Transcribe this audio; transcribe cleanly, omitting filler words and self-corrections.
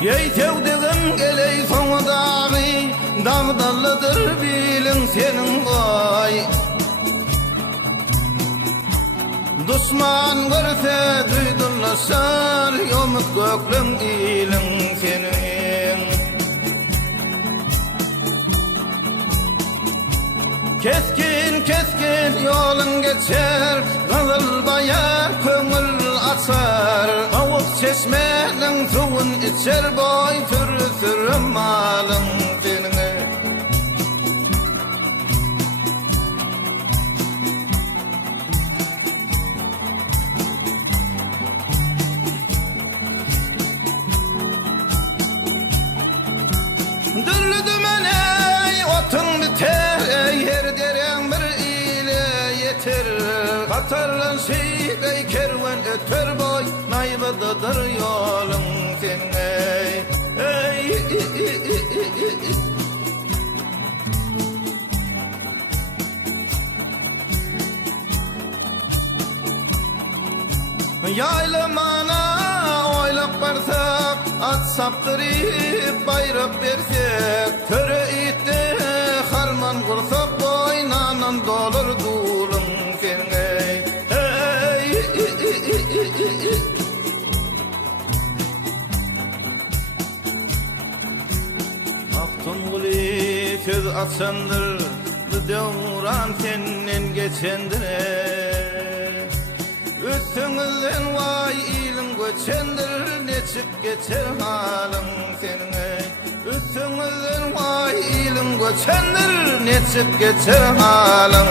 Yeytevdegin geley soňa dagy, dagdallydyr bilen seniň goý. Dusman görse duýdurlaşar, ýomut gökleň iliň seniň. Keskin keskin ýoluň geçer, gazyl baýar köňül açar. Awuk çeşmeniň suwun içer boy sürüsürüm malyň seniňe. Dürlüdümen ey otun biter, ey her dereň bir ile yeter. Katarlan şeýdey kerwen öter boy, naýbadadyr ýoluň seniň ey. Ýaýlamana oýlap barsak, at sapdyryp baýrap bersek, töre ýitdi harman gursak boýnanan dolar dulum seniň ey. Aktun guly söz atsandyr, bu döwran senden geçendir. Üstüňizden vay ilim göçendir, neçip geçer halyň seniň ey. Üstüňizden vay ilim göçendir, neçip geçer halyň.